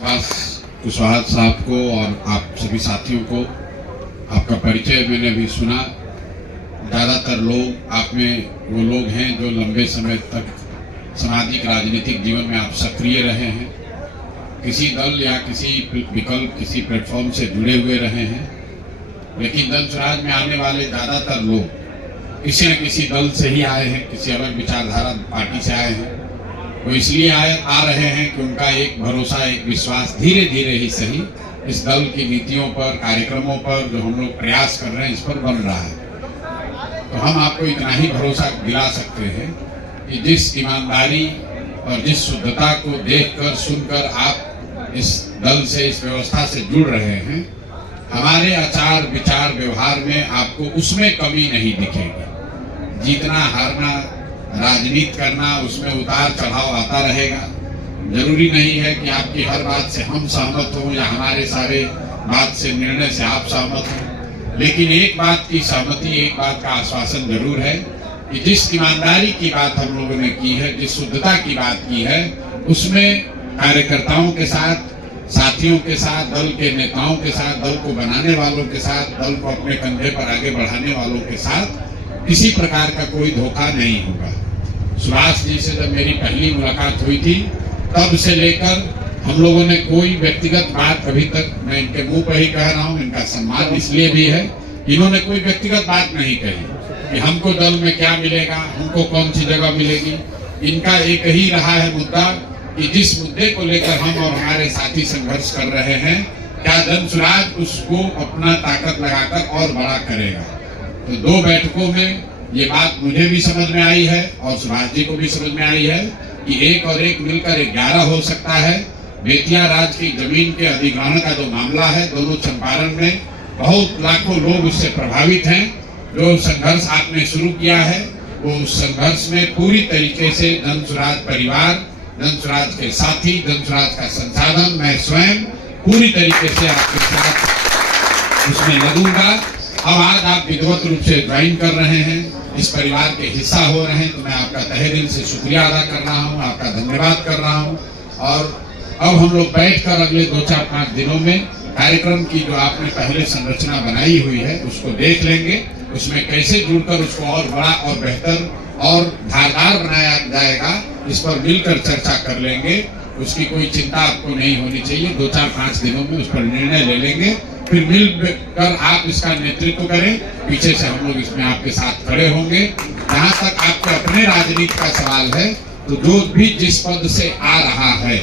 खास कुशवाहा साहब को और आप सभी साथियों को आपका परिचय मैंने भी सुना। ज़्यादातर लोग आप में वो लोग हैं जो लंबे समय तक सामाजिक राजनीतिक जीवन में आप सक्रिय रहे हैं, किसी दल या किसी विकल्प किसी प्लेटफॉर्म से जुड़े हुए रहे हैं। लेकिन जन स्वराज में आने वाले ज़्यादातर लोग किसी न किसी दल से ही आए हैं, किसी अलग विचारधारा पार्टी से आए हैं। वो इसलिए आ रहे हैं कि उनका एक भरोसा, एक विश्वास धीरे धीरे ही सही इस दल की नीतियों पर, कार्यक्रमों पर जो हम लोग प्रयास कर रहे हैं इस पर बन रहा है। तो हम आपको इतना ही भरोसा दिला सकते हैं कि जिस ईमानदारी और जिस शुद्धता को देखकर सुनकर आप इस दल से, इस व्यवस्था से जुड़ रहे हैं, हमारे आचार विचार व्यवहार में आपको उसमें कमी नहीं दिखेगी। जीतना हारना, राजनीति करना, उसमें उतार चढ़ाव आता रहेगा। जरूरी नहीं है कि आपकी हर बात से हम सहमत हों या हमारे सारे बात से, निर्णय से आप सहमत हों। लेकिन एक बात की सहमति, एक बात का आश्वासन जरूर है कि जिस ईमानदारी की बात हम लोगों ने की है, जिस शुद्धता की बात की है, उसमें कार्यकर्ताओं के साथ, साथियों के साथ, दल के नेताओं के साथ, दल को बनाने वालों के साथ, दल को अपने कंधे पर आगे बढ़ाने वालों के साथ किसी प्रकार का कोई धोखा नहीं होगा। सुभाष जी से जब मेरी पहली मुलाकात हुई थी, तब से लेकर हम लोगों ने कोई व्यक्तिगत बात अभी तक, मैं इनके मुंह पर ही कह रहा हूँ, इनका सम्मान इसलिए भी है, इन्होंने कोई व्यक्तिगत बात नहीं कही कि हमको दल में क्या मिलेगा, हमको कौन सी जगह मिलेगी। इनका एक ही रहा है मुद्दा कि जिस मुद्दे को लेकर हम और हमारे साथी संघर्ष कर रहे हैं, क्या जन स्वराज उसको अपना ताकत लगाकर और बड़ा करेगा। तो दो बैठकों में ये बात मुझे भी समझ में आई है और सुभाष जी को भी समझ में आई है कि 1 और 1 मिलकर 11 हो सकता है। बेतिया राज की जमीन के अधिग्रहण का जो मामला है, दोनों चंपारण में बहुत लाखों लोग उससे प्रभावित हैं। जो संघर्ष आपने शुरू किया है, वो उस संघर्ष में पूरी तरीके से जन स्वराज परिवार, जन स्वराज के साथी, जन स्वराज का संसाधन, मैं स्वयं पूरी तरीके से आपके साथ उसमें लगूंगा। अब आज आप विधिवत रूप से ज्वाइन कर रहे हैं, इस परिवार के हिस्सा हो रहे हैं, तो मैं आपका तहे दिल से शुक्रिया अदा कर रहा हूं, आपका धन्यवाद कर रहा हूं। और अब हम लोग बैठकर अगले 2-4-5 दिनों में कार्यक्रम की जो आपने पहले संरचना बनाई हुई है उसको देख लेंगे, उसमें कैसे जुड़कर उसको और बड़ा और बेहतर और धारदार बनाया जाएगा, इस पर मिलकर चर्चा कर लेंगे। उसकी कोई चिंता आपको नहीं होनी चाहिए। 2-4-5 दिनों में उस पर निर्णय ले लेंगे, फिर मिलकर आप इसका नेतृत्व करें। पीछे से हम लोग इसमें आपके साथ खड़े होंगे। जहां तक आपके अपने राजनीति का सवाल है, तो जो भी जिस पद से आ रहा है,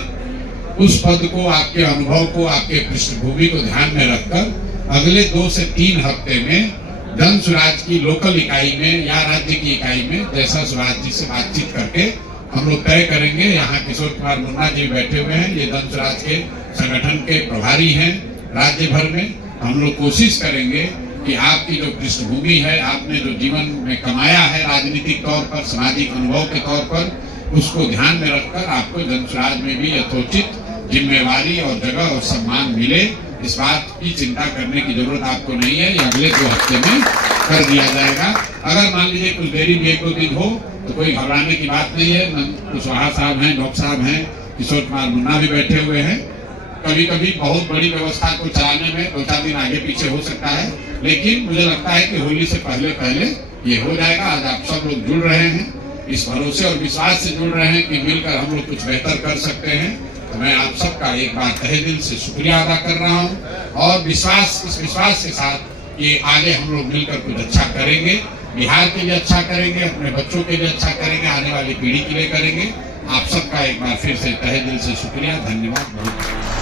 उस पद को, आपके अनुभव को, आपके पृष्ठभूमि को ध्यान में रखकर अगले 2 से 3 हफ्ते में जन स्वराज की लोकल इकाई में या राज्य की इकाई में जैसा स्वराज जी से बातचीत करके हम लोग तय करेंगे। यहाँ किशोर कुमार मुन्ना जी बैठे हुए हैं, ये जन स्वराज के संगठन के प्रभारी हैं राज्य भर में। हम लोग कोशिश करेंगे कि आपकी जो पृष्ठभूमि है, आपने जो जीवन में कमाया है राजनीतिक तौर पर, सामाजिक अनुभव के तौर पर, उसको ध्यान में रखकर आपको जन स्वराज में भी यथोचित जिम्मेवारी और जगह और सम्मान मिले। इस बात की चिंता करने की जरूरत आपको नहीं है, ये अगले 2 हफ्ते में कर दिया जाएगा। अगर मान लीजिए कुछ देरी भी 1-2 दिन हो तो कोई घबराने की बात नहीं है। कुशवाहा साहब हैं, डॉक्टर साहब हैं, किशोर कुमार मुन्ना भी बैठे हुए हैं। कभी कभी बहुत बड़ी व्यवस्था को चलाने में 2-4 दिन आगे पीछे हो सकता है, लेकिन मुझे लगता है कि होली से पहले पहले ये हो जाएगा। आज आप सब लोग जुड़ रहे हैं, इस भरोसे और विश्वास से जुड़ रहे हैं कि मिलकर हम लोग कुछ बेहतर कर सकते हैं। तो मैं आप सबका एक बार तहे दिल से शुक्रिया अदा कर रहा हूँ और इस विश्वास के साथ ये आगे हम लोग मिलकर कुछ अच्छा करेंगे। बिहार के लिए अच्छा करेंगे, अपने बच्चों के लिए अच्छा करेंगे, आने वाली पीढ़ी के लिए करेंगे। आप सबका एक बार फिर से तहे दिल से शुक्रिया, धन्यवाद, बहुत।